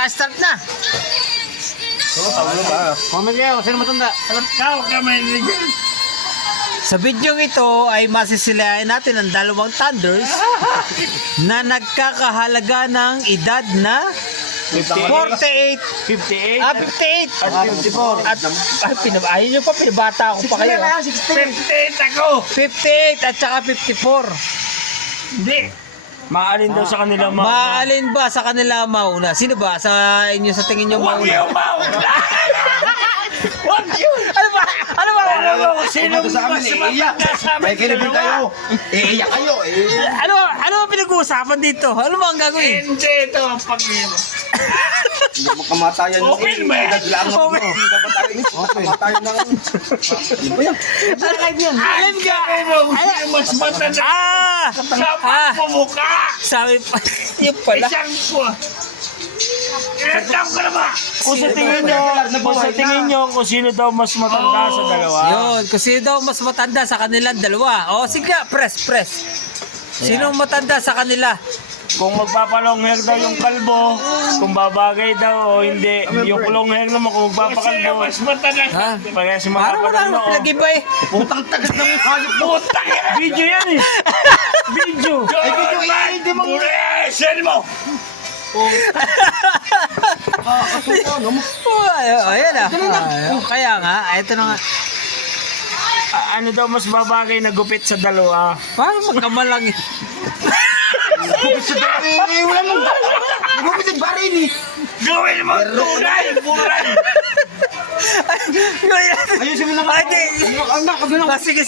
naka-start na. Comment kayo, sino matanda? Sa video ito ay masisilayan natin ang dalawang Thunders na nagkakahalaga ng edad na 48. 58. 58. At 54. At ayaw nyo pa, pinabata ako pa kayo. 58 ako. 58 at saka 54. Hindi. Maalin daw sa kanila mga... Maalin ba sa kanila mauna? Sino ba sa inyo sa tingin nyo mauna? Huwag yung mauna! Huwag yun! Ano ba? Ano ba? Alam mo, sino Sa amin, iiyak. May kinabing kayo. Iiyak kayo. Ano ba pinag-uusapan dito? Ano ba ang gagawin? Hindi ito ang pag-iwan. Kamatayan Open mo yan. Open. Kamatayan ng... Ano ba yan? Alam ka! Sino mas matanda sa pagmumukha? Sabi pa, yun pala. Isang po. Ilang taon ka na ba? Kung sa tingin nyo kung sino daw mas matanda sa dalawa. Yun, kung sino daw mas matanda sa kanilang dalawa. O sige, press. Sinong matanda sa kanila? Kung magpapalong hair daw yung kalbo, kung babagay daw o hindi. Yung kulong hair naman kung Kung sino magpapakalbo. mas matanda? Ha? Parehas yung Parang wala naman magpapakalbo. pinag-iba eh. Putang tagas ng hayop mo. Putang ina! Video yan eh. Video. Ay, video hindi mo. Send mo! Ayan ah. Kaya nga, ito na nga. Ano daw mas babagay na gupit sa dalawa? Parang magkamalang eh. Wala mong... Gumitin ba rin eh? Gawin mo! Tunay! Buray! Ayusin mo na nga. Ay, di. Sige.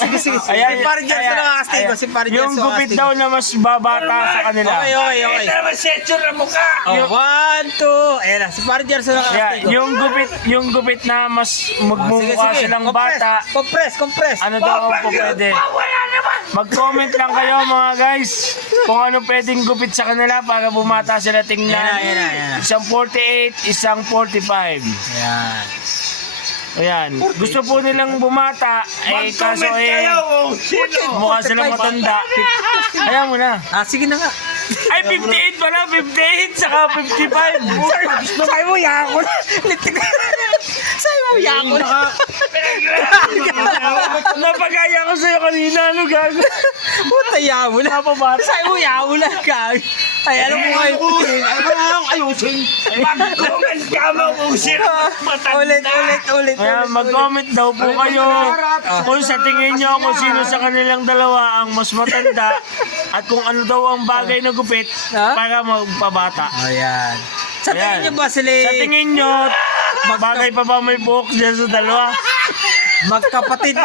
Ayan, Si Pare Jerson ayan, nakakastigo. ayan. Si Pare Yung Jerson gupit daw na mas babata sa kanila. Okay. Ito naman sensor na mukha! Oh, 1, 2. Ayan na, si Pare Jerson Yeah, nakakastigo. yung gupit na mas magmumukha silang bata. Compress. Ano daw ang pwede? Wala naman! Mag-comment lang kayo mga guys kung ano pwedeng gupit sa kanila para bumata sila tingnan. Ayan. Isang 48, isang 45. Ayan. Ayan. Gusto po nilang bumata, eh kaso Mag-comment kayo eh kung sino! mukha silang matanda. Ayaw mo na. Sige na nga. Ay, 58 pala, 58 saka 55. Sabi mo, yako na. Sabi mo, yako na. Napagaya ko sa'yo kanina, ano gago? Puta, yawo na. Sabi mo, yawo na. Ay, alam mo nga yun. Ayusin. Mag-comment ka mo kung sino mas matanda! Ulit. Kaya mag-comment daw po kayo kung sa tingin nyo kung sino sa kanilang dalawa ang mas matanda at kung ano daw ang bagay na gupit para magpabata. Ayan. Sa tingin nyo ba sila Sa tingin nyo, bagay pa ba may buhok dyan sa dalawa? magkapatid